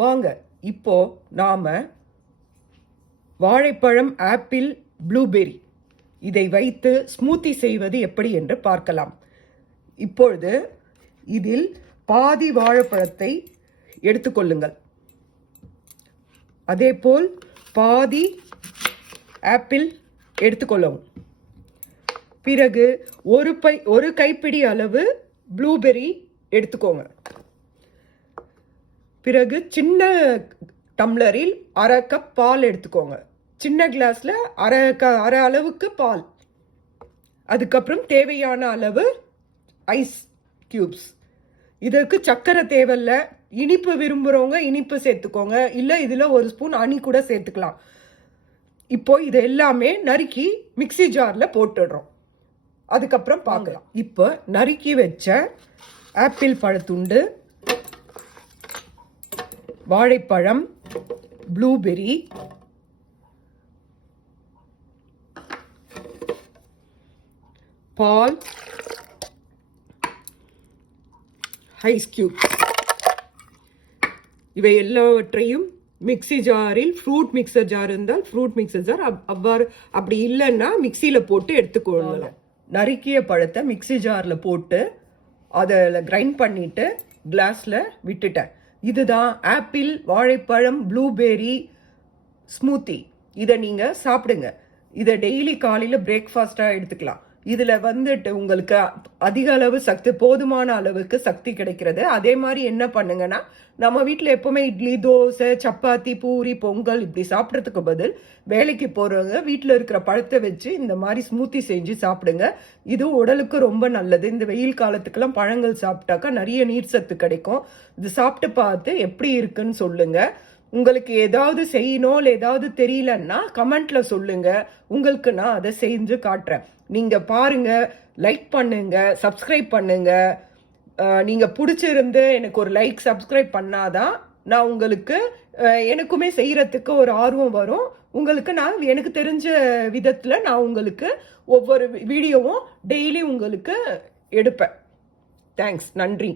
வாங்க இப்போ நாம் வாழைப்பழம் ஆப்பிள் ப்ளூபெர்ரி இதை வைத்து ஸ்மூத்தி செய்வது எப்படி என்று பார்க்கலாம். இப்பொழுது இதில் பாதி வாழைப்பழத்தை எடுத்துக்கொள்ளுங்கள் அதேபோல் பாதி ஆப்பிள் எடுத்துக்கொள்ளவும் பிறகு ஒரு பை ஒரு கைப்பிடி அளவு ப்ளூபெர்ரி எடுத்துக்கோங்க. பிறகு சின்ன டம்ளரில் அரை கப் பால் எடுத்துக்கோங்க. சின்ன கிளாஸ்ல அரை க அரை அளவுக்கு பால். அதுக்கப்புறம் தேவையான அளவு ஐஸ் கியூப்ஸ். இதற்கு சர்க்கரை தேவையில்ல. இனிப்பு விரும்புகிறவங்க இனிப்பு சேர்த்துக்கோங்க. இல்லை இதில் ஒரு ஸ்பூன் அணி கூட சேர்த்துக்கலாம். இப்போ இது எல்லாமே நறுக்கி மிக்ஸி ஜாரில் போட்டுடுறோம். அதுக்கப்புறம் பார்க்கலாம். இப்போ நறுக்கி வச்ச ஆப்பிள் பழத்துண்டு வாழைப்பழம் ப்ளூபெர்ரி பால் ஐஸ் கியூப் இவை எல்லாவற்றையும் மிக்ஸி ஜாரில் ஃப்ரூட் மிக்சர் ஜார் இருந்தால் ஃப்ரூட் மிக்சர் ஜார் அவ்வாறு அப்படி இல்லைன்னா மிக்சியில் போட்டு எடுத்துக்கொள்ளலாம் நறுக்கிய பழத்தை மிக்ஸி ஜாரில் போட்டு அதில் கிரைண்ட் பண்ணிவிட்டு கிளாஸில் விட்டுட்டேன். இதுதான் ஆப்பிள் வாழைப்பழம் ப்ளூபெர்ரி ஸ்மூத்தி இதை நீங்கள் சாப்பிடுங்க. இதை டெய்லி காலையில் பிரேக்ஃபாஸ்ட்டாக எடுத்துக்கலாம். இதில் வந்துட்டு உங்களுக்கு அதிக அளவு சக்தி போதுமான அளவுக்கு சக்தி கிடைக்கிறது. அதே மாதிரி என்ன பண்ணுங்கன்னா நம்ம வீட்டில் எப்போவுமே இட்லி தோசை சப்பாத்தி பூரி பொங்கல் இப்படி சாப்பிட்றதுக்கு பதில் வேலைக்கு போகிறவங்க வீட்டில் இருக்கிற பழத்தை வச்சு இந்த மாதிரி ஸ்மூத்தி செஞ்சு சாப்பிடுங்க. இது உடலுக்கு ரொம்ப நல்லது. இந்த வெயில் காலத்துக்கெல்லாம் பழங்கள் சாப்பிட்டாக்கா நிறைய நீர் சத்து கிடைக்கும். இது சாப்பிட்டு பார்த்து எப்படி இருக்குன்னு சொல்லுங்கள் உங்களுக்கு ஏதாவது செய்யணும் இல்லை ஏதாவது தெரியலன்னா கமெண்ட்ல சொல்லுங்க. உங்களுக்கு நான் அதை செஞ்சு காட்டுறேன். நீங்க பாருங்க லைக் பண்ணுங்க சப்ஸ்கிரைப் பண்ணுங்க. நீங்க பிடிச்சிருந்து எனக்கு ஒரு லைக் சப்ஸ்கிரைப் பண்ணாதான் நான் உங்களுக்கு எனக்குமே செய்கிறதுக்கு ஒரு ஆர்வம் வரும். உங்களுக்கு நான் எனக்கு தெரிஞ்ச விதத்தில் நான் உங்களுக்கு ஒவ்வொரு வீடியோவும் டெய்லி உங்களுக்கு எடுப்பேன். தேங்க்ஸ் நன்றி.